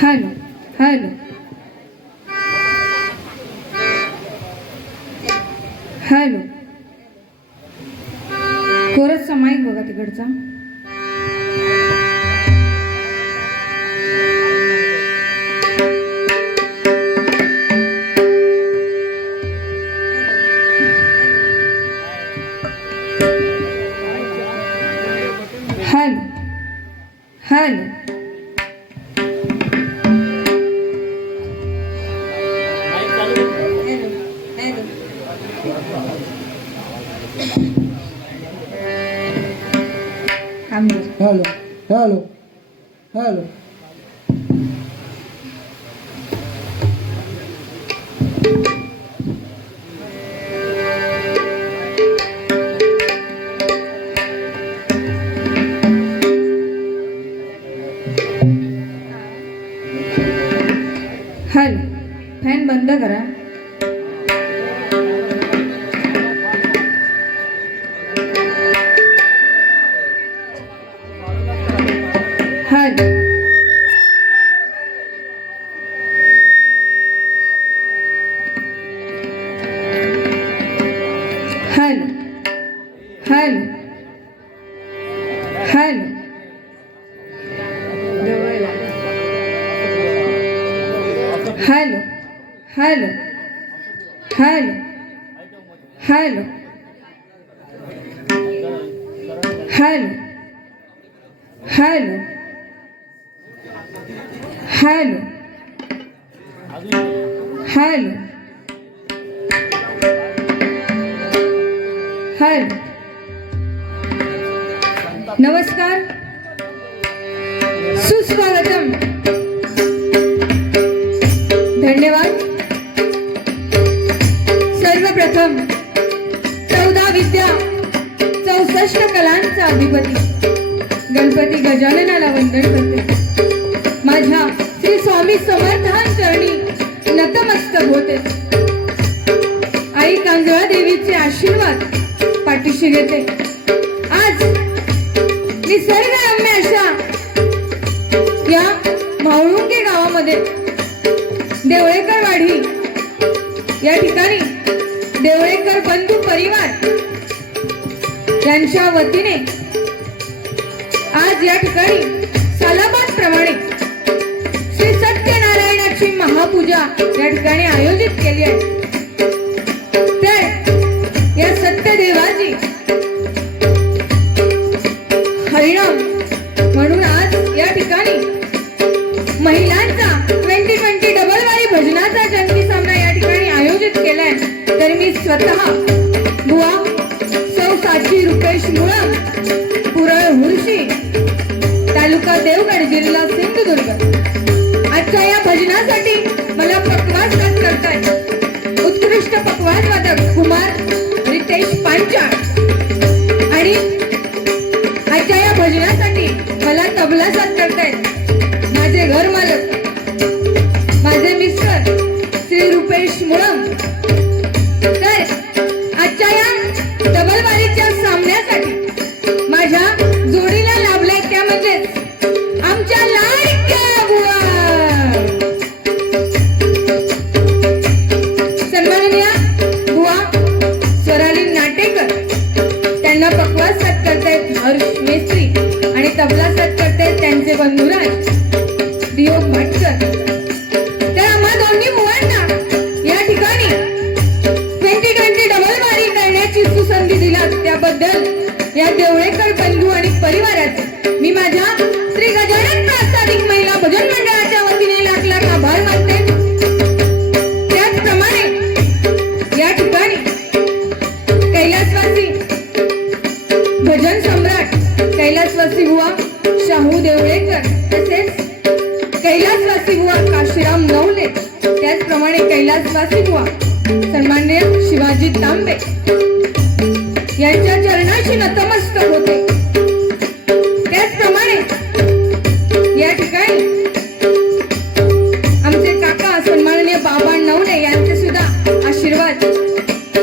Hello hello hello कोरसचा mic बघा तिकडचा. Hello hello hello hello hello hello fan बंद करा. Hello hello hello hello hello hello hello hello hello hello hello hello hello नमस्कार सुस्वागतम. धन्यवाद. सर्वप्रथम 14 विद्या 64 कलांचा अधिपती गणपती गजाननाला वंदन करते. माझ्या श्री स्वामी समर्थांचरणी नतमस्तक होते. आई कांजळा देवीचे आशीर्वाद पाठीशी घेते. आज निसर्गरम्य अशा या म्हाळुंगे गावामध्ये देवळेकर वाडी या ठिकाणी देवळेकर बंधू परिवार यांच्या वतीने आज या ठिकाणी सालाबाद प्रमाणे श्री सत्यनारायणाची महापूजा या ठिकाणी आयोजित केली आहे. तर या सत्यदेवाची हरिनाम म्हणून आज या ठिकाणी महिलांचा 2020 डबल वारी भजनाचा जंगी सामना या ठिकाणी आयोजित केलाय. तर मी स्वतः बुवा सौ साची रुपेश मुळम पुरळ हुरशी तालुका देवगड जिल्हा सिंधुदुर्ग आजच्या या भजनासाठी मला पकवाज साथ करतायत उत्कृष्ट पकवाज वादक कुमार रितेश पांचाळ आणि आजच्या या भजनासाठी मला तबला साथ करतायत माझे घर मालक माझे मिस्टर श्री रुपेश मुळम. तर आजच्या या डबल वारीच्या सामन्यासाठी माझ्या जोडीला लाभलाय त्या म्हणजेच आमच्या लाडक्या बुवा सन्माननीय बुवा स्वराली नाटेकर. त्यांना पकवाज साथ करतायत हर्ष मेस्त्री आणि तबला साथ करतायत त्यांचे बंधुराज वियोग भटकर. तर आम्हा दोन्ही मुलांना या ठिकाणी 2020 डबल वारी करण्याची सुसंधी दिलात त्याबद्दल या देवळेकर बंधू आणि परिवाराचे मी माझ्या श्री गजानन प्रास्ताविक महिला भजन मंडळाच्या वतीने लाख लाख आभार मानते. त्याचप्रमाणे या ठिकाणी कैलासवासी भजन सम्राट कैलासवासी बुवा शाहू देवळेकर तसेच कैलासवासी बुवा काशीराम नवले त्याचप्रमाणे कैलासवासी बुवा सन्माननीय शिवाजी तांबे यांच्या चरणाशी नतमस्तक होते. त्याचप्रमाणे या ठिकाणी आमचे काका सन्माननीय बाबा नवले यांचे सुद्धा आशीर्वाद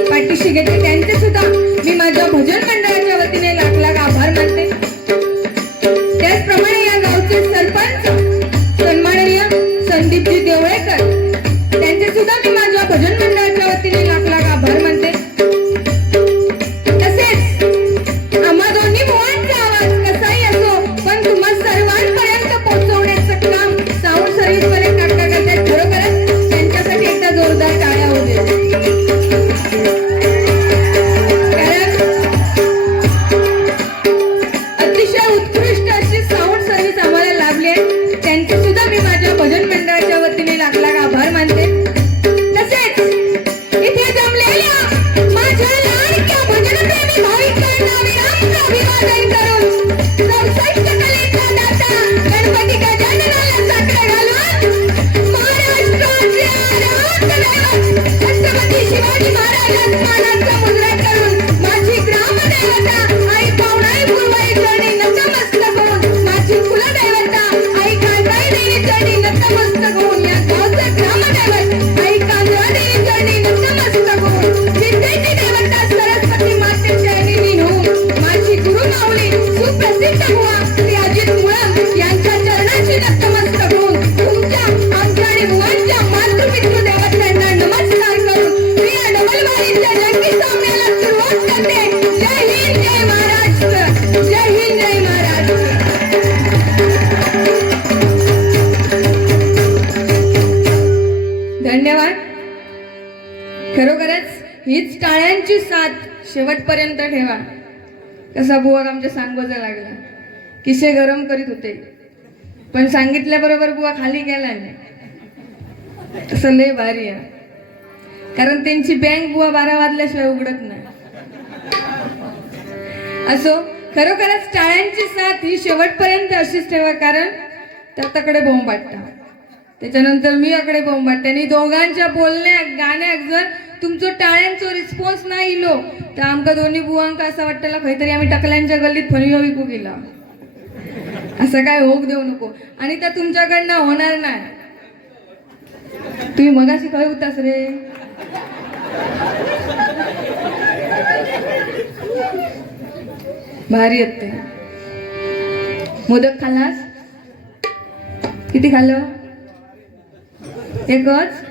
पाठीशी घेते. त्यांचे सुद्धा मी माझ्या भजन मंडळाच्या वतीने लाख लाख म्हणते जय हिंद जय महाराष्ट्र, जय हिंद जय महाराष्ट्र. धन्यवाद. खरोखरच हीच टाळ्यांची साथ शेवटपर्यंत ठेवा. कसा बुवा आमच्या सांगोजा लागला, किशे गरम करीत होते पण सांगितल्याबरोबर बुवा खाली गेला नाही. तसं लय भारी आहे, कारण त्यांची बँक बुवा 12 वाजल्याशिवाय उघडत नाही. असो, खरोखरच टाळ्यांची साथ ही शेवटपर्यंत अशीच ठेवा, कारण त्याकडे बोंब वाटता, त्याच्यानंतर मी अकडे बोंब वाटते. आणि दोघांच्या बोलण्यात गाण्यात जर तुमचं टाळ्यांचो रिस्पॉन्स नाही इलो तर आमका दोन्ही बुवांका असं वाटतं खैतरी आम्ही टकल्यांच्या गल्लीत फणियो विकू गेला. असं काय होऊ देऊ नको. आणि त्या तुमच्याकडनं होणार नाही. तुम्ही मगाशी काय होतास रे? भारी आहेत ते. मोदक खाल्लास? किती खाल्लं? एकच?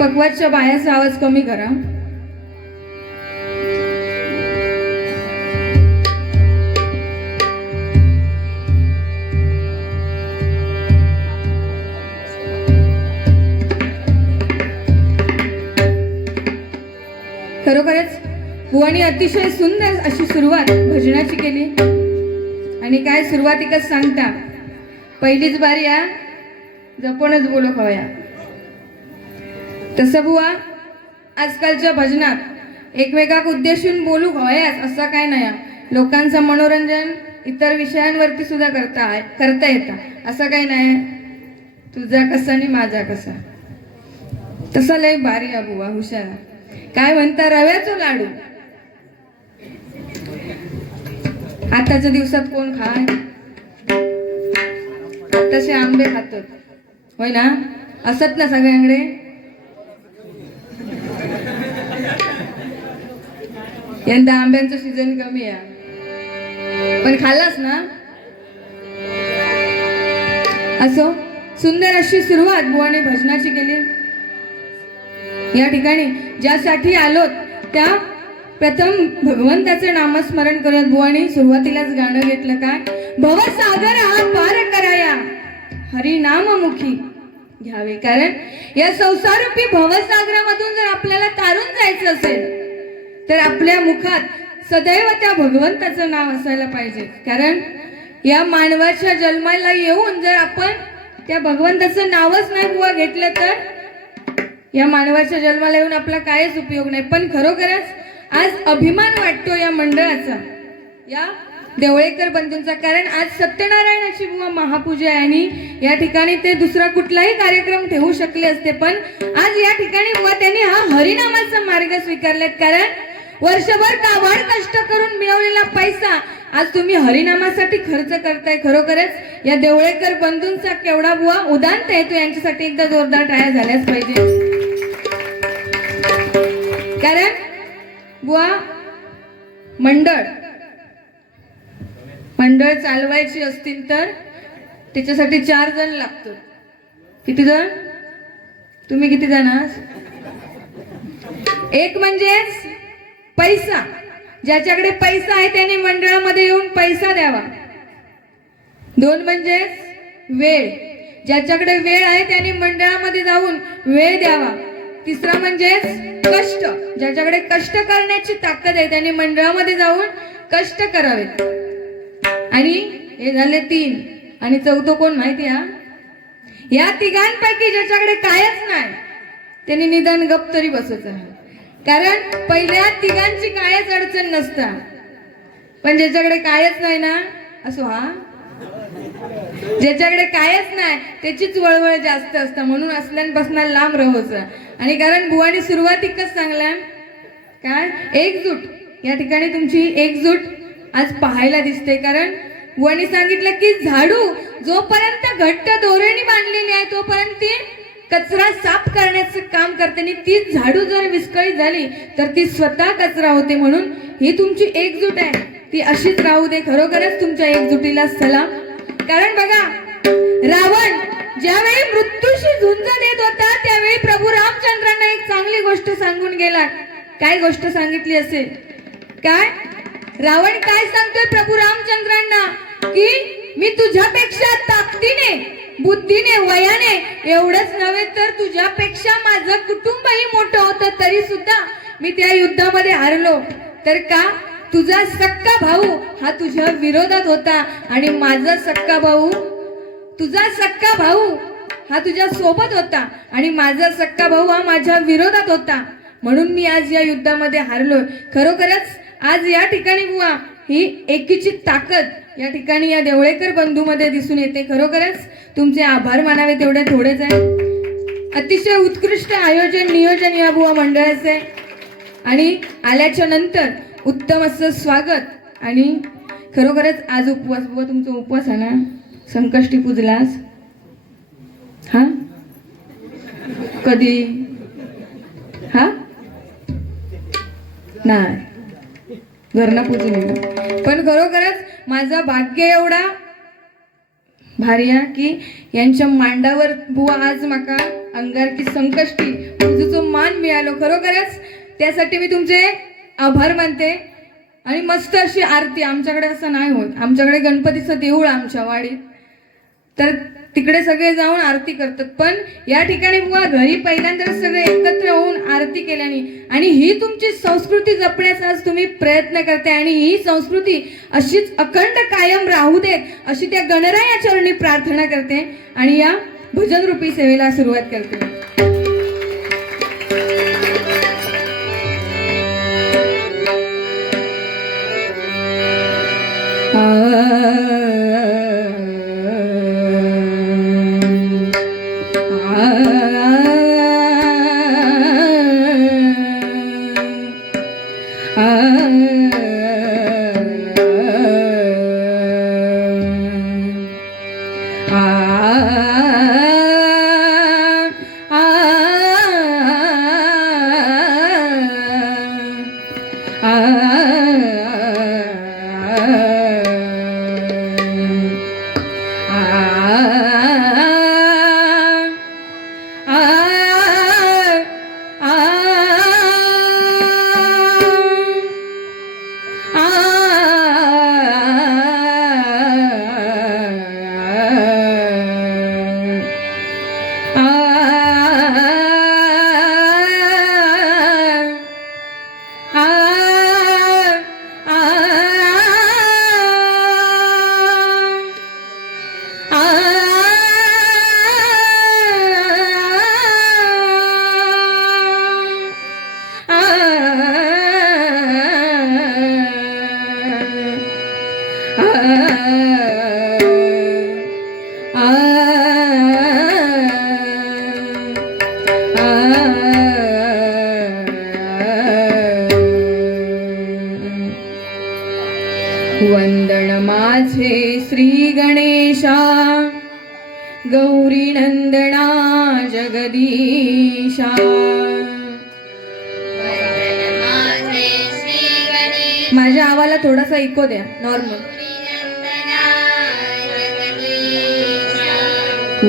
पकवाजच्या बायाचा आवाज कमी करा. खरोखरच बुवानी अतिशय सुंदर अशी सुरुवात भजनाची केली. आणि काय सुरुवातीकच सांगता, पहिलीच बारी या जपूनच बोलो खवया. तसं बुवा आजकालच्या भजनात एकमेकाक उद्देशून बोलू हवयाच असं काय नाही. लोकांचं मनोरंजन इतर विषयांवरती सुद्धा करता येतं. असं काही नाही तुझा कसा आणि माझा कसा. तसं लय भारी आहे बुवा, हुशार. काय म्हणता, रव्याचं लाडू आताच्या दिवसात कोण खाय? तसे आंबे खातात होय ना, असत ना सगळ्यांकडे. यंदा आंब्यांचं सीझन कमी आहे, पण खाल्लास ना. असो, सुंदर अशी सुरुवात बुवाने भजनाची केली. या ठिकाणी ज्यासाठी आलोत त्या प्रथम भगवंताचं नामस्मरण करत बुवाने सुरुवातीलाच गाणं घेतलं. काय? भवसागर हा पार कराया हरिनाममुखी घ्यावे. कारण या संसारूपी भवसागरामधून जर आपल्याला तारून जायचं असेल तर आपल्या मुखात सदैव त्या भगवंताचं नाव असायला पाहिजे. कारण या मानवाच्या जन्माला येऊन जर आपण त्या भगवंताचं नावच नाही बुवा घेतलं तर या मानवाच्या जन्माला येऊन आपला काहीच उपयोग नाही. पण खरोखरच आज अभिमान वाटतो या मंडळाचा, या देवळेकर बंधूंचा. कारण आज सत्यनारायणाची बुवा महापूजा आहे आणि या ठिकाणी ते दुसरा कुठलाही कार्यक्रम ठेवू शकले असते, पण आज या ठिकाणी बुवा त्यांनी हा हरिनामाचा मार्ग स्वीकारलाय. कारण वर्षभर काबाड कष्ट करून मिळवलेला पैसा आज तुम्ही हरिनामासाठी खर्च करताय. खरोखरच या देवळेकर बंधूंचा केवढा बुवा उदांत येतो, यांच्यासाठी एकदा जोरदार टाळ्या झाल्याच पाहिजे. कारण बुवा मंडळ चालवायची असतील तर त्याच्यासाठी 4 जण लागतात. किती जण? तुम्ही किती जण आहात? एक म्हणजे पैसा. ज्याच्याकडे पैसा आहे त्याने मंडळामध्ये येऊन पैसा द्यावा. 2 म्हणजे वेळ. ज्याच्याकडे वेळ आहे त्याने मंडळामध्ये जाऊन वेळ द्यावा. 3 म्हणजे कष्ट. ज्याच्याकडे कष्ट करण्याची ताकद आहे त्याने मंडळामध्ये जाऊन कष्ट करावेत. आणि हे झाले 3. आणि 4थं कोण माहिती आहे? या 3घांपैकी ज्याच्याकडे कायच नाही त्यांनी निदान गप तरी बसत आहे. कारण पहिल्या 3घांची कायच अडचण नसता, पण ज्याच्याकडे कायच नाही ना, असो हा ज्याच्याकडे कायच नाही त्याचीच वळवळ जास्त असतं. म्हणून असल्यापासून लांब राहायचं. आणि कारण बुवानी सुरुवातीकच सांगलाय काय, एकजूट. या ठिकाणी तुमची एकजूट आज पाहायला दिसते. कारण बुवानी सांगितलं की झाडू जोपर्यंत घट्ट दोऱ्याने बांधलेली आहे तोपर्यंत ती कचरा साफ करण्याचं काम करते. आणि तीच झाडू जर विस्कळीत झाली तर ती स्वतः कचरा होते. म्हणून ही तुमची एकजूट आहे, ती अशीच राहू दे. खरोखरच तुमच्या एकजुटीला सलाम. कारण बघा, रावण ज्यावेळी मृत्यूशी झुंज देत होता त्यावेळी प्रभू रामचंद्रांना एक चांगली गोष्ट सांगून गेला. काय गोष्ट सांगितली असेल? काय रावण काय सांगतोय प्रभू रामचंद्रांना की मी तुझ्यापेक्षा ताकदीने, बुद्धीने, वयाने, एवढंच नव्हे तर तुझ्यापेक्षा माझं कुटुंबही मोठं होतं तरी सुद्धा मी त्या युद्धामध्ये हारलो. तर का? तुझा सक्का भाऊ हा तुझ्या विरोधात होता आणि माझा सक्का भाऊ, तुझा सक्का भाऊ हा तुझ्या सोबत होता आणि माझा सक्का भाऊ हा माझ्या विरोधात होता, म्हणून मी आज या युद्धामध्ये हारलोय. खरोखरच आज या ठिकाणी बुवा ही एकीची ताकद या ठिकाणी या देवळेकर बंधूमध्ये दिसून येते. खरोखरच तुमचे आभार मानावे तेवढे थोडेच आहे. अतिशय उत्कृष्ट आयोजन नियोजन या बुवा मंडळाचे आहे आणि आल्याच्या नंतर उत्तम असं स्वागत. आणि खरोखरच आज उपवास बुवा, तुमचा उपवास आहे ना, संकष्टी पूजलास? हा कधी? हा नाही, घरना पूजून येईल. पण खरोखरच माझं भाग्य एवढा भारी आहे की यांच्या मांडावर बुवा आज माका अंगारकी संकष्टी पूजेचो मान मिळालो. खरोखरच त्यासाठी मी तुमचे आभार मानते. आणि मस्त अशी आरती, आमच्याकडे असं नाही होत. आमच्याकडे गणपतीचं देऊळ आमच्या वाडीत, तर तिकडे सगळे जाऊन आरती करतात. पण या ठिकाणी बुवा घरी पहिल्यांदा सगळे एकत्र होऊन आरती केल्याने आणि ही तुमची संस्कृती जपण्याचा आज तुम्ही प्रयत्न करते आणि ही संस्कृती अशीच अखंड कायम राहू देत अशी त्या गणराया चरणी प्रार्थना करते आणि या भजन रूपी सेवेला सुरुवात करते. वंदन माझे श्री गणेशा, गौरी नंदना जगदीशा. माझ्या आवाला थोडासा इको द्या, नॉर्मल.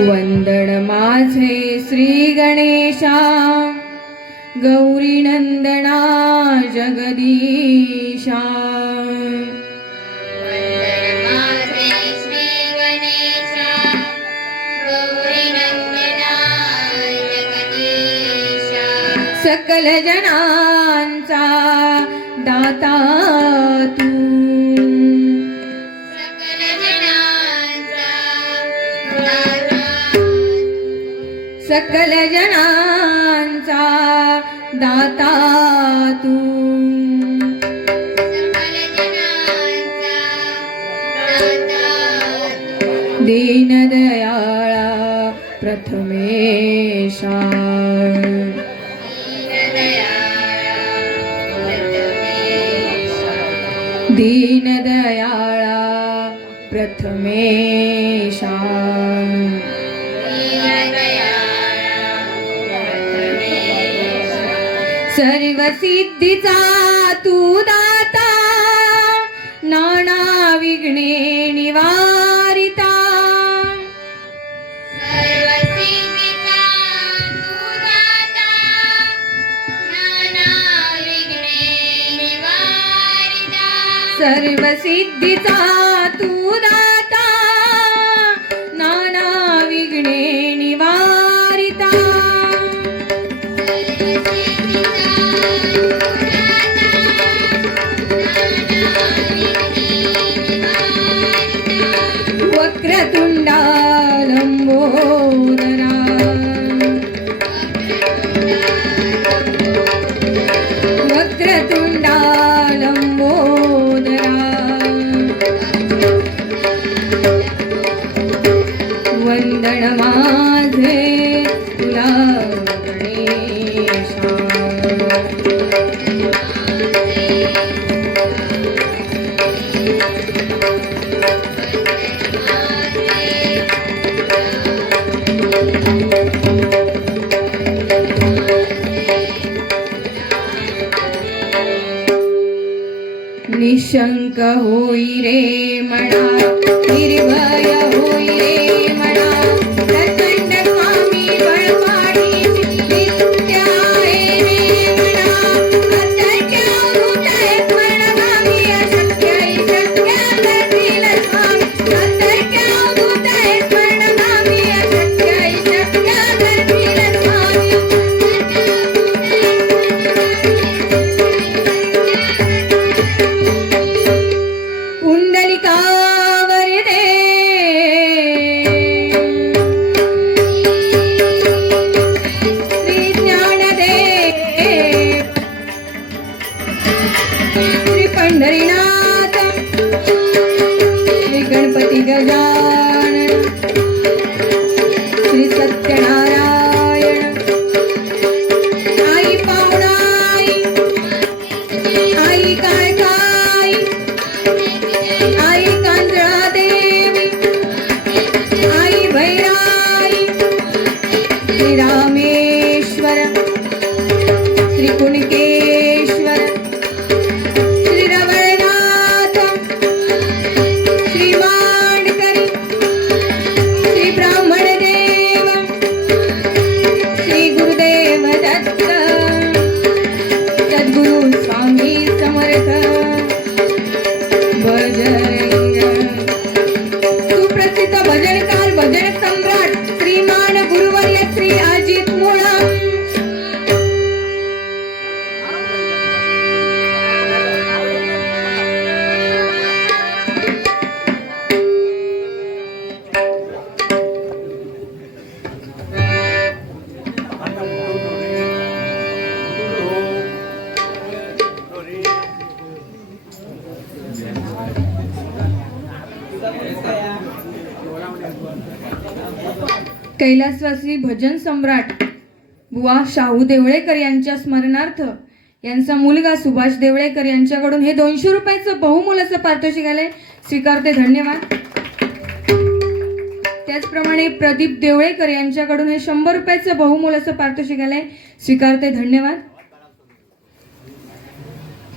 वंदन माझे श्री गणेशा, गौरी नंदना जगदीशा. सकल जनांचा दाता तू, सकल जनांचा दाता तू. दीनदयाळा प्रथमेशा, दीनदयाळा प्रथमेशा. सर्व सिद्धीचा तू दाता, नाना विघ्ने निवारिता. सर्व सिद्धीचा तू दाता नाना विघ्ने निवारिता वक्रतुंडा लंबोदरा वक्रतुंडा लंबोदरा वंदन माझे तुला गणेशा निशंक होई रे मना निर्भय होई रे मना प्रचंड स्वामी बळवाडी नित्य आहे रे मना अत्यंत अद्भुत आहे स्मरणगामी अशक्य शक्य करतील स्वामी अत्यंत अद्भुत आहे स्मरणगामी अशक्य शक्य करतील स्वामी पुंडलिकावर दे श्री ज्ञानदेव श्री पंढरीनाथ श्री गणपती गजानन श्री सत्यनारायण आई पावणाई आई काय काय आई कांजळा देवी आई भैराई श्री रामेश्वर श्री कुणकेश्वर श्री रवळनाथ श्री मांडकरी श्री ब्राह्मण देव श्री गुरुदेव दत्त सद्गुरु स्वामी समर्थ भजन सुप्रसिद्ध भजनकार भजन सम्राट श्रीमान गुरुवर्य श्री अजित मुळा कैलासवासी भजन सम्राट बुवा शाहू देवळेकर यांच्या स्मरणार्थ यांचा मुलगा सुभाष देवळेकर यांच्याकडून हे 200 रुपयाचं बहुमूल असं पारितोषिक आलंय, स्वीकारते धन्यवाद. त्याचप्रमाणे प्रदीप देवळेकर यांच्याकडून हे 100 रुपयाचं बहुमूल असं पारितोषिक आलंय, स्वीकारते धन्यवाद.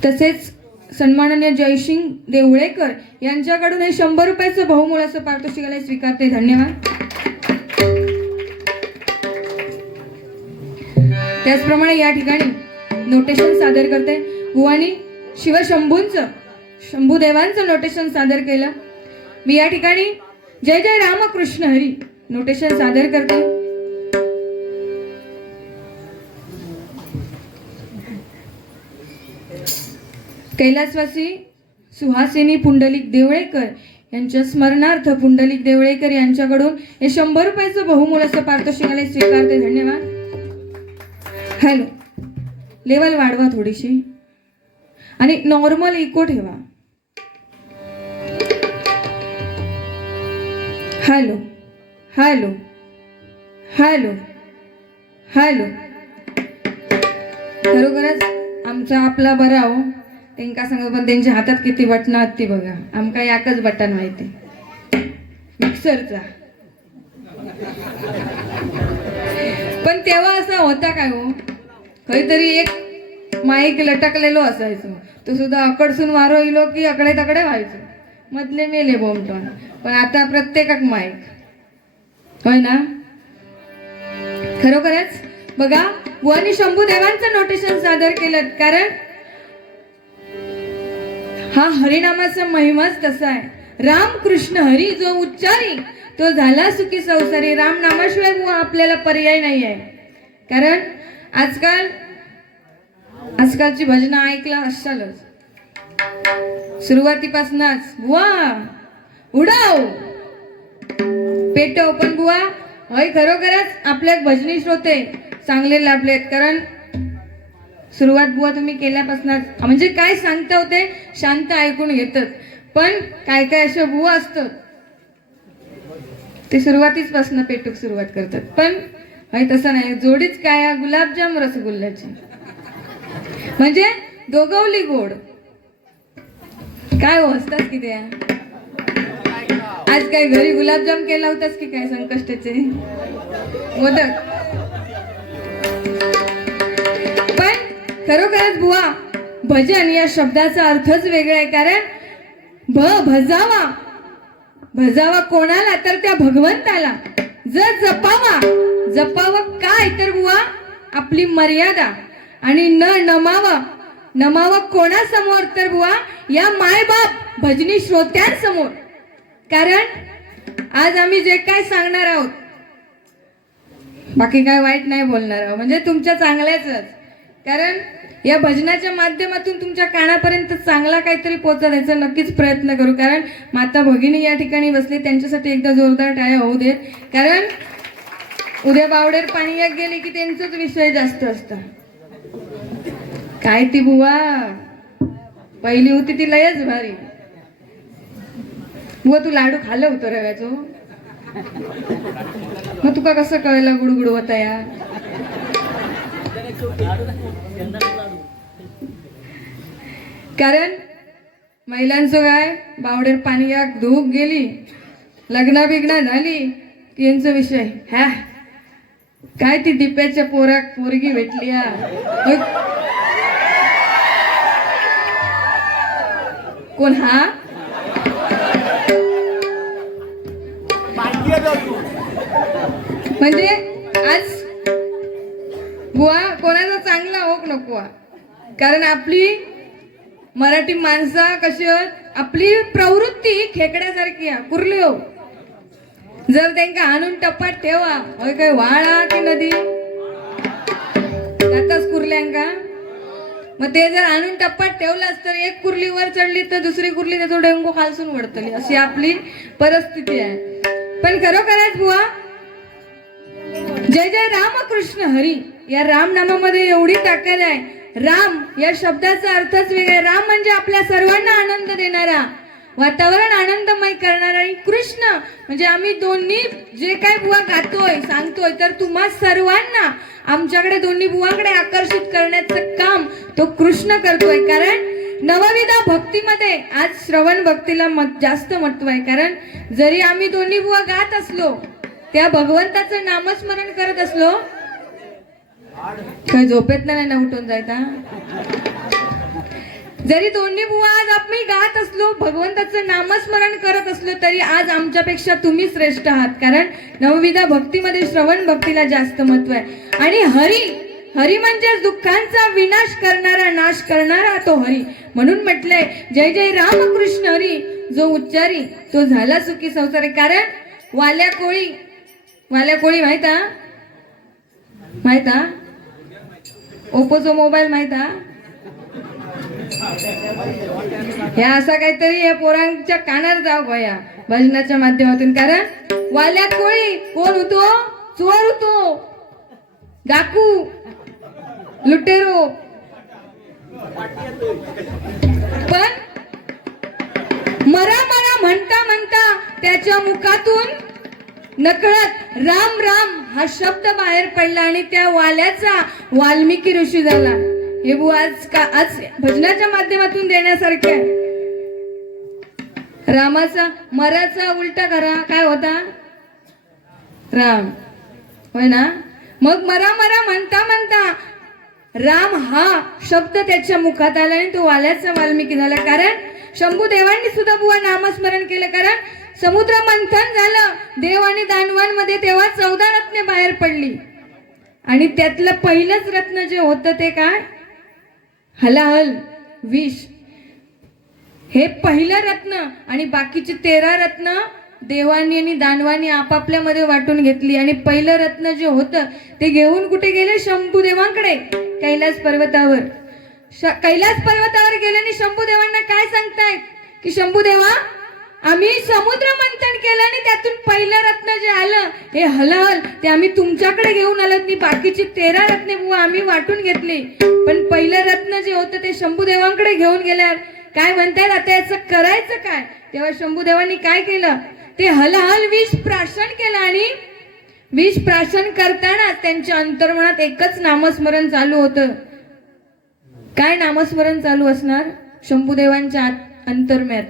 तसेच सन्माननीय जयसिंग देवळेकर यांच्याकडून हे 100 रुपयाचं बहुमूल असं पारितोषिक आलंय, स्वीकारते धन्यवाद. त्याचप्रमाणे या ठिकाणी नोटेशन सादर करते बुवानी शिवशंभूंचं शंभूदेवांचं नोटेशन सादर केलं. मी या ठिकाणी जय जय रामकृष्ण हरी नोटेशन सादर करते. कैलासवासी सुहासिनी पुंडलिक देवळेकर यांच्या स्मरणार्थ पुंडलिक देवळेकर यांच्याकडून हे 100 रुपयाचं बहुमूल असं पारितोषिक आलंय, स्वीकारते धन्यवाद. हॅलो, लेवल वाढवा थोडीशी आणि नॉर्मल इको ठेवा. Hello hello hello hello. खरोखरच आमचा आपला बरा हो, त्यांना सांगत पण त्यांच्या हातात किती बटन आहेत ती बघा. आमका एकच बटन माहिती मिक्सरचा. पण तेव्हा असं होता काय हो, काहीतरी एक माईक लटकलेलो असायचो, तो सुद्धा अकडसून वारो इलो की अकडे तकडे व्हायचो, मधले मेले बोमटॉन. पण आता प्रत्येकाक माईक, होय ना. खरोखरच बघा बुवानी शंभू देवांचं नोटेशन सादर केलं, कारण हा हरिनामाचा महिमाच तसा आहे. राम कृष्ण हरी जो उच्चारी तो झाला सुखी संसारी. राम नामाशिवाय बुवा आपल्याला पर्याय नाही आहे. कारण आजकालची भजनं ऐकला असालच, सुरुवातीपासूनच बुवा उडाव पेटव. पण बुवा होय, खरोखरच आपल्या भजनी श्रोते चांगले लाभलेत. कारण सुरुवात बुवा तुम्ही केल्यापासूनच म्हणजे काय सांगता होते शांत ऐकून घेतात. पण काय काय असे बुवा असतात ते सुरुवातीपासून पेटूक सुरुवात करतात. पण तसं नाही, जोडीच काय गुलाबजाम रसगुल्ल्याची, म्हणजे दोघवली गोड. काय हो हसतात की त्या? आज काय घरी गुलाबजाम केला होतास की काय संकष्टाचे मोदक? पण खरोखरच बुवा भजन या शब्दाचा अर्थच वेगळा आहे. कारण भजावा कोणाला तर त्या भगवंताला. जपावं काय तर बुवा आपली मर्यादा. आणि नमावं कोणासमोर तर बुवा या मायबाप भजनी श्रोत्यांसमोर. कारण आज आम्ही जे काय सांगणार आहोत बाकी काय वाईट नाही बोलणार आहोत, म्हणजे तुमच्या चांगल्याच. कारण या भजनाच्या माध्यमातून तुमच्या कानापर्यंत चांगला काहीतरी पोहोचण्याचा नक्कीच प्रयत्न करू. कारण माता भगिनी या ठिकाणी बसले, त्यांच्यासाठी एकदा जोरदार टाळ्या होऊ देत. कारण उद्या बावडेर पाणी एक गेले की त्यांचाच विषय जास्त असता. काय ती बुवा पहिली होती ती लयच भारी. बुवा तू लाडू खाल्लं होतं रव्याचो, मग तुका कसं कळलं गुडगुड होता या? कारण महिलांचं काय बावडेर पाणी या धूक गेली, लग्न बिग्न झाली की यांचा विषय ह्या काय ती दिप्याच्या पोराक पोरगी भेटली या. कोण हा? म्हणजे आज बुवा कोणाचा चांगला होक नको. कारण आपली मराठी माणसं कशी आपली प्रवृत्ती खेकड्यासारखी कुर्ली हो. जर त्यांना आणून टप्पात ठेवा होय काय वाळा की नदी जाताच कुर्ल्यांका. मग ते जर आणून टप्पात ठेवलास तर एक कुर्ली वर चढली तर दुसरी कुर्ली त्याचा डेंगू खालसून वडतली, अशी आपली परिस्थिती आहे. पण खरोखरच बुवा जय जय रामकृष्ण हरी या राम नामामध्ये एवढी ताकद आहे. राम या शब्दाचा अर्थच वेगळा. राम म्हणजे आपल्या सर्वांना आनंद देणारा, वातावरण आनंदमय करणारा. आणि कृष्ण म्हणजे आम्ही दोन्ही जे काय बुवा गातोय सांगतोय तर तुम्हा सर्वांना आमच्याकडे दोन्ही बुवाकडे आकर्षित करण्याचं काम तो कृष्ण करतोय. कारण नवविधा भक्तीमध्ये आज श्रवण भक्तीला जास्त महत्व आहे. कारण जरी आम्ही दोन्ही बुवा गात असलो, त्या भगवंताचं नामस्मरण करत असलो, काही झोपेत नाही ना उठून जायचा. जरी दोन्ही बुवा आज आम्ही गात असलो, भगवंताचं नामस्मरण करत असलो, तरी आज आमच्यापेक्षा तुम्ही श्रेष्ठ आहात. कारण नवविधा भक्तीमध्ये श्रवण भक्तीला जास्त महत्व आहे. आणि हरी म्हणजे दुःखांचा विनाश करणारा, नाश करणारा तो हरी. म्हणून म्हटलंय जय जय रामकृष्ण हरी जो उच्चारी तो झाला सुखी संसारी. कारण वाल्या कोळी माहिता ओप्पोचा मोबाईल माहिता ह्या असा काहीतरी या पोरांच्या कानार जाऊ गया भजनाच्या माध्यमातून. कारण वाल्या कोळी कोण होतो? चोर होतो, डाकू, लुटेरो. पण मरा म्हणता त्याच्या मुखातून नकळत राम राम हा शब्द बाहेर पडला आणि त्या वाल्याचा वाल्मिकी ऋषी झाला. हे बुवा आज भजनाच्या माध्यमातून देण्यासारखे आहे. रामाचा मराचा उलटा करा काय होता? राम होय ना. मग मरा म्हणता राम हा शब्द त्याच्या मुखात आला आणि तो वाल्याचा वाल्मिकी झाला. कारण शंभू देवांनी सुद्धा बुवा नामस्मरण केलं. कारण समुद्र मंथन झालं देव आणि दानवांमध्ये, तेव्हा 14 रत्ने बाहेर पडली. आणि त्यातलं पहिलंच रत्न जे होतं ते काय? हलाहल विष. हे पहिलं रत्न आणि बाकीचे 13 रत्न देवांनी आणि दानवांनी आपापल्यामध्ये वाटून घेतली. आणि पहिलं रत्न जे होतं ते घेऊन कुठे गेले? शंभूदेवांकडे, कैलास पर्वतावर. कैलास पर्वतावर गेले आणि शंभूदेवांना काय सांगतायत की शंभूदेवा, आम्ही समुद्र मंथन केलं आणि त्यातून पहिलं रत्न जे आलं हे हलहल ते आम्ही तुमच्याकडे घेऊन आलो. ती बाकीची 13 रत्ने बुवा आम्ही वाटून घेतली, पण पहिलं रत्न जे होतं ते शंभूदेवांकडे घेऊन गेल्यावर काय म्हणतायत, आता याचं करायचं काय? तेव्हा शंभूदेवांनी काय केलं? ते हलहल विष प्राशन केलं. आणि विष प्राशन करताना त्यांच्या अंतर्मनात एकच नामस्मरण चालू होतं. काय नामस्मरण चालू असणार शंभूदेवांच्या अंतर्मनात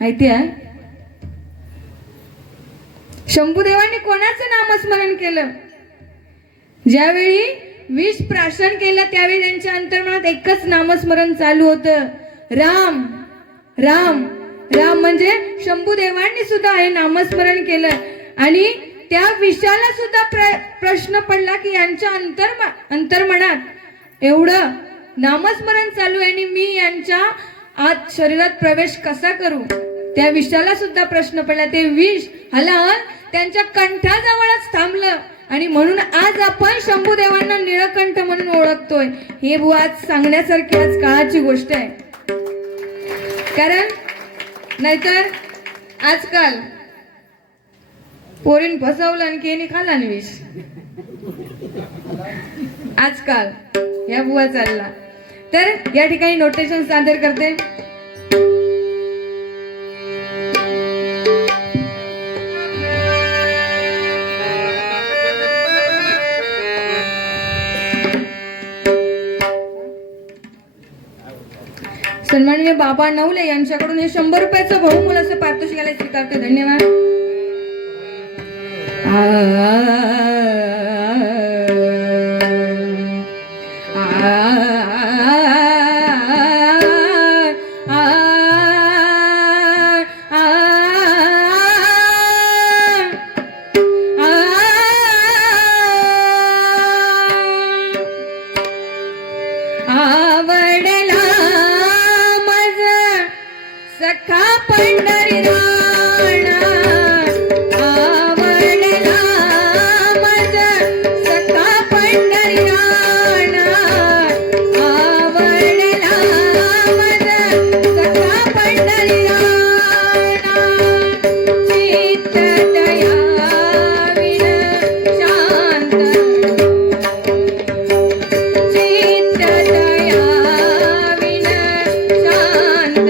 माहिती आहे? शंभूदेवांनी कोणाचं नामस्मरण केलं? ज्यावेळी विष प्राशन केलं त्यावेळी त्यांच्या अंतर्मनात एकच नामस्मरण चालू होतं, राम राम राम. म्हणजे शंभूदेवांनी सुद्धा हे नामस्मरण केलं. आणि त्या विषाला सुद्धा प्रश्न पडला की यांच्या अंतर्मनात एवढं नामस्मरण चालू आहे आणि मी यांच्या आत शरीरात प्रवेश कसा करू? त्या विषाला सुद्धा प्रश्न पडला. ते विष हलहल त्यांच्या कंठाजवळच थांबलं. आणि म्हणून आज आपण शंभूदेवांना निळकंठ म्हणून ओळखतोय. हे बुवा आज सांगण्यासारखी आज काळाची गोष्ट आहे. कारण नाहीतर आजकाल पोरीन फसवलं आणि केनी खाल्ला आणि विष. आजकाल या बुवा चालला. तर या ठिकाणी नोटेशन सादर करते. सन्माननीय बाबा नवले यांच्याकडून हे 100 रुपयाचं बहुमूल असं पारितोषिकाला स्वीकारते. धन्यवाद. आवडला मज सखा पंढरी राणा, आवडला मज सखा पंढरी राणा, आवडला मज सखा पंढरी राणा. चित्त दया विन शांत, चित्त दया विन शांत,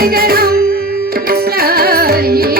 जय जय राम कृष्ण हरी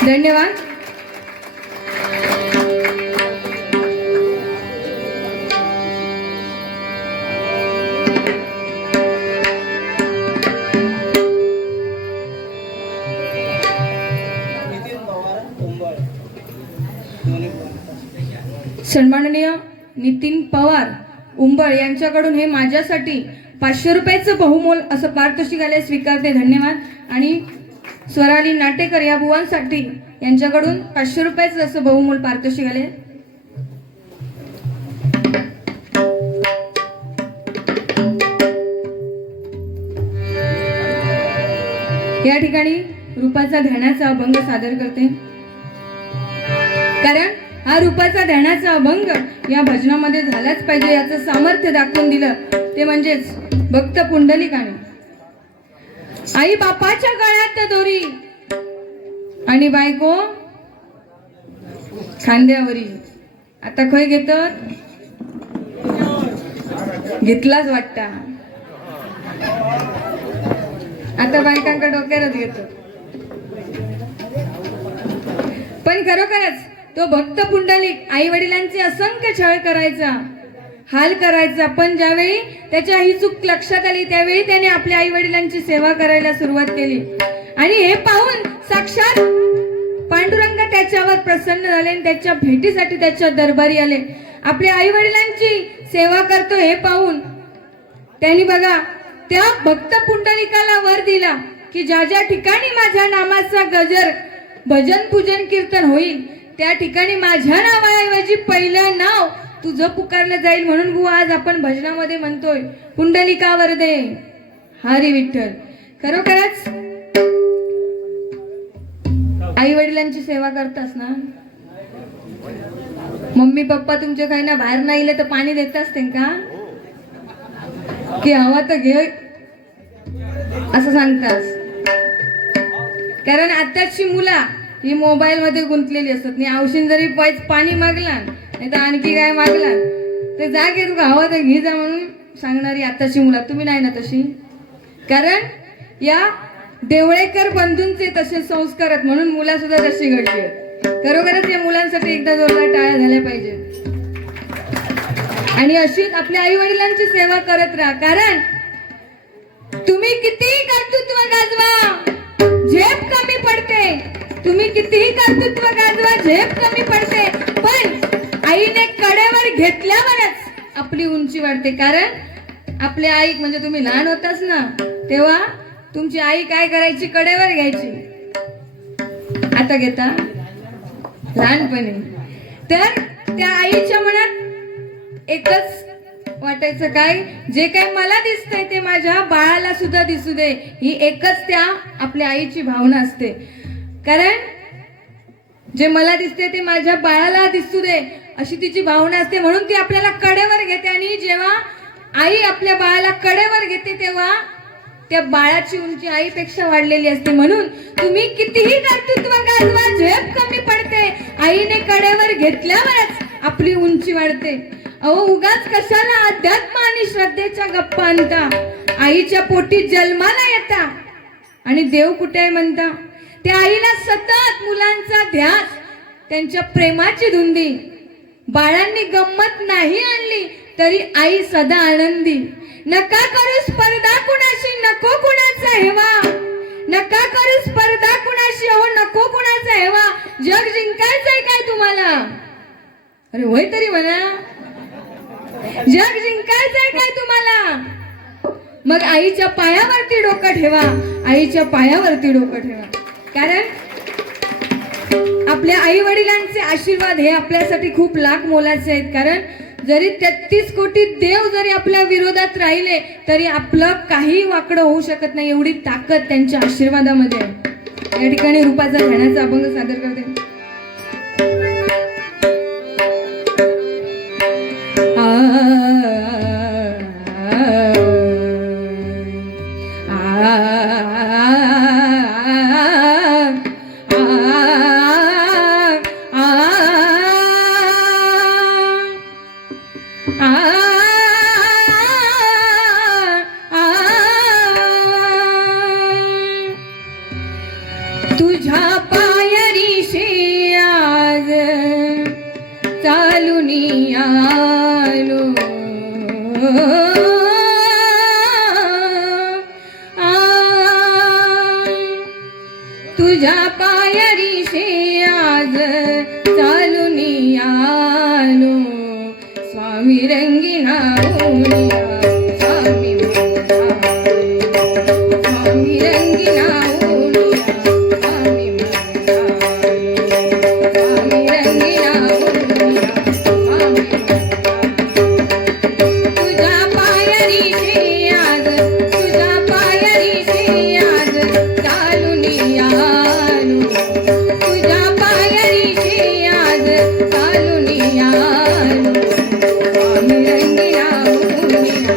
धन्यवाद. सन्माननीय नितीन पवार उंबळ यांच्याकडून हे माझ्यासाठी 500 रुपयाचं बहुमोल असं पारितोषिक आले, स्वीकारते. धन्यवाद. आणि स्वराली नाटेकर या बुवांसाठी यांच्याकडून 500 रुपयाचं असं बहुमोल पारितोषिक आले. या ठिकाणी रूपाचा ध्यानाचा अभंग सादर करते, कारण हा रूपाचा ध्यानाचा अभंग या भजनामध्ये झालाच पाहिजे याचं सामर्थ्य दाखवून दिलं ते म्हणजेच भक्त पुंडलिकाने. आई बापाच्या गळ्यात दोरी आणि बायको खांद्यावरी. आता खय घेतात, घेतलाच वाटता. आता बायकांका डोक्यावरच घेतो. पण खरोखरच तो भक्त पुंडलिक आई वडिलांचे असंख्य छळ करायचा, हाल करायचा, पण ज्यावेळी त्याच्या ही चूक लक्षात आली त्यावेळी त्याने आपल्या आई वडिलांची सेवा करायला सुरुवात केली. आणि हे पाहून साक्षात पांडुरंग त्याच्यावर प्रसन्न झाले आणि त्याच्या भेटीसाठी त्याच्या दरबारी आले. आपल्या आई वडिलांची सेवा करतो हे पाहून त्यांनी बघा त्या भक्त पुंडलिकाला वर दिला की ज्या ज्या ठिकाणी माझ्या नामाचा गजर भजन पूजन कीर्तन होईल त्या ठिकाणी माझ्या नावाऐवजी पहिलं नाव तुझं पुकारलं जाईल. म्हणून बुवा आज आपण भजनामध्ये म्हणतोय पुंडलिका वरदे हरी विठ्ठल. खरोखरच आई वडिलांची सेवा करतास ना. मम्मी पप्पा तुमचे काही ना बाहेर नाही इले तर पाणी देतास ते का की हवा तर घे असं सांगतास. कारण आताची मुला ही मोबाईल मध्ये गुंतलेली असतात. नाही औषध जरी पाणी मागला नाही तर आणखी काय मागला तर जा घे तू हवा तर घे जा म्हणून सांगणारी आताची मुला. तुम्ही नाही ना तशी. कारण या देवळेकर बंधूंचे तसे संस्कार आहेत म्हणून मुला सुद्धा तशी घडली आहेत. खरोखरच या मुलांसाठी एकदा जोरदार टाळ्या झाल्या पाहिजे. आणि अशीच आपल्या आई वडिलांची सेवा करत राहा. कारण तुम्ही कितीही कर्तृत्व गाजवा झेप कमी पडते. तुम्ही कितीही कर्तृत्व गाजवा झेप कमी पडते. पण आईने कडेवर घेतल्यावरच आपली उंची वाढते. कारण आपल्या आई म्हणजे तुम्ही लहान होतास ना तेव्हा तुमची आई काय करायची कडेवर घ्यायची. आता घेता लहानपणी तर त्या आईच्या मनात एकच वाटायचं काय जे काय मला दिसतंय ते माझ्या बाळाला सुद्धा दिसू दे. ही एकच त्या आपल्या आईची भावना असते. कारण जे मला दिसते ते माझ्या बाळाला दिसू दे अशी तिची भावना असते. म्हणून ती आपल्याला कडेवर घेते. आणि जेव्हा आई आपल्या बाळाला कडेवर घेते तेव्हा त्या बाळाची उंची आईपेक्षा वाढलेली असते. म्हणून तुम्ही कितीही कर्तृत्व गाजवा झेप कमी पडते. आईने कडेवर घेतल्यावरच आपली उंची वाढते. अहो उगाच कशाला अध्यात्म आणि श्रद्धेच्या गप्पा आणता. आईच्या पोटी जन्माला येता आणि देव कुठे आहे म्हणता. त्या आईला सतत मुलांचा ध्यास त्यांच्या प्रेमाची धुंदी. बाळांनी गंमत नाही आणली तरी आई सदा आनंदी. नका करू स्पर्धा कुणाशी नको कुणाचा हेवा. नका करू स्पर्धा कुणाशी हो नको कुणाचा हेवा. जग जिंकायचंय काय तुम्हाला. अरे होय तरी म्हणा जग जिंकायचंय काय तुम्हाला. मग आईच्या पायावरती डोकं ठेवा. आईच्या पायावरती डोकं ठेवा. कारण आपल्या आई वडिलांचे आशीर्वाद हे आपल्यासाठी खूप लाख मोलाचे आहेत. कारण जरी 33 कोटी देव जरी आपल्या विरोधात राहिले तरी आपलं काही वाकडं होऊ शकत नाही. एवढी ताकद त्यांच्या आशीर्वादामध्ये आहे. या ठिकाणी रूपाचा घाण्याचा अभंग सादर करते. तुझ्या पायरीशी आज चालूनी आलो. तुझ्या पायरीशी आज चालूनी आलो. स्वामी रंगीना स्वामी स्वामी रंगीना Thank you.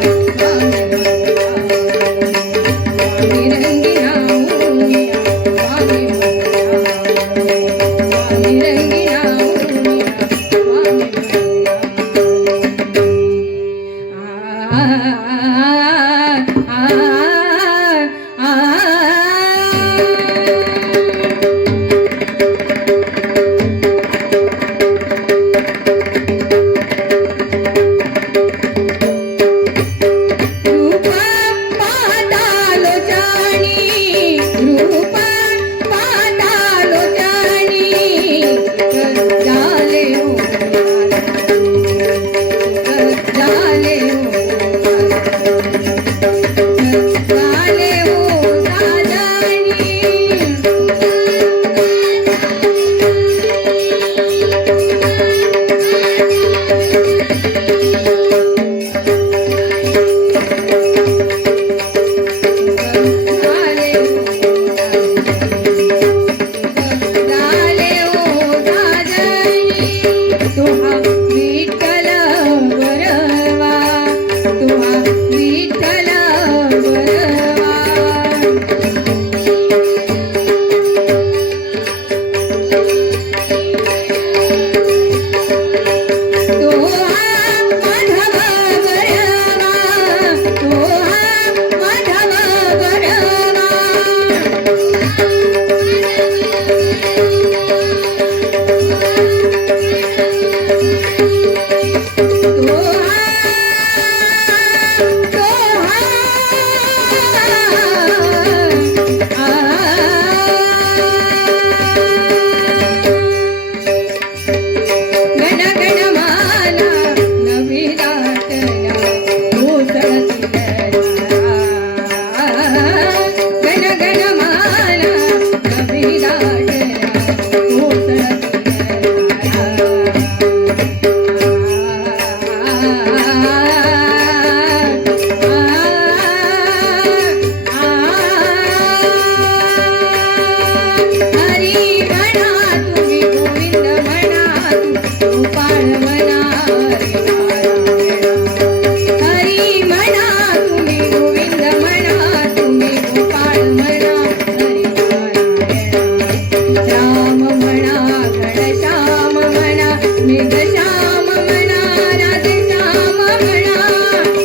मेघ श्याम म्हणा राधे श्याम म्हणा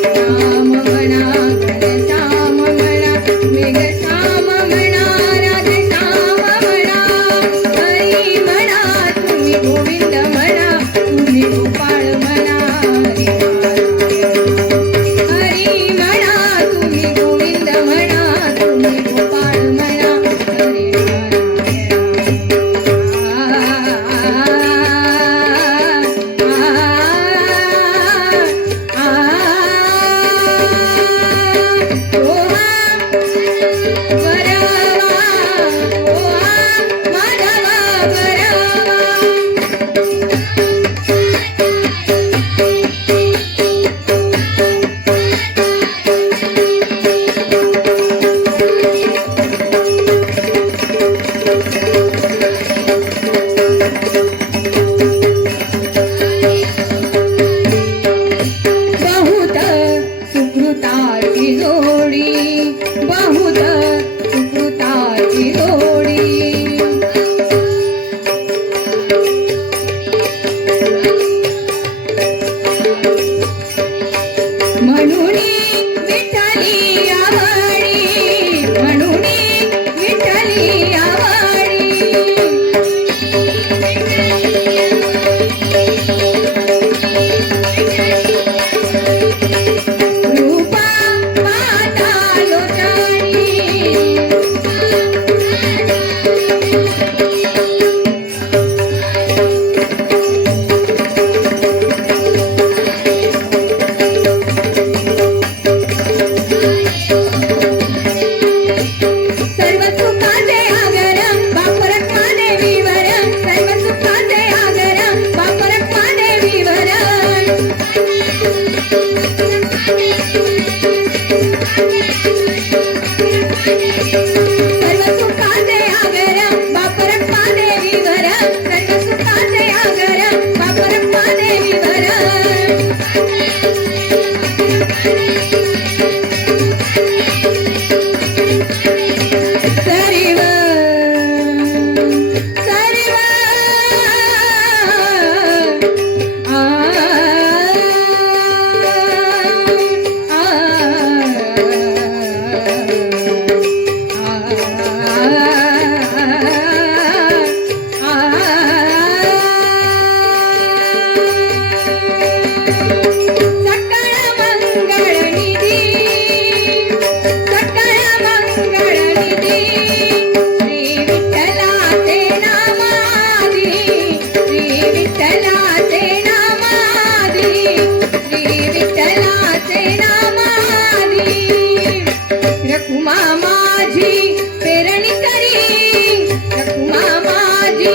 श्याम म्हणा घनश्याम म्हणा मेघ श्याम म्हणा राधे श्याम म्हणा हरी म्हणा तुम्ही गोविंद म्हणा तुम्ही गोपाळ म्हणा हरी म्हणा तुम्ही गोविंद म्हणा तुम्ही गोपाळ म्हणा हरी बहुत सुकृताची जोडी बहुत सुकृताची जोडी म्हणून विठ्ठली आवडी म्हणून विठ्ठली आवडी रूपा माता लोचणी सर्व सुखाचे आगर बापरत्मा देवीवर सर्व सुखाचे आगर बापरत्मा देवीवर सर्व सुखाचे आगर बापरत्मा देवीवर सर्व सुखाचे आगर बापरत्मा देवीवर सरीव सरीव सकळ मंगळ निधी सकळ मंगळ निधी श्री विठ्ठलाचे नामादी श्री विठ्ठलाचे नामादी श्री विठ्ठलाचे नामादी रखुमा माझी पेरणी करी रखुमा माझी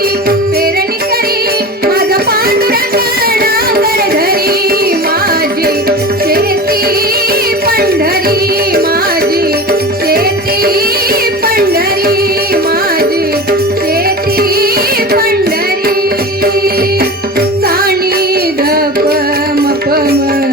पेरणी करी माझा पांडुरंग नांगर धरी माझी शेती पंढरी माझी शेती पंढरी माझी शेती पंढरी साणी धप मप मग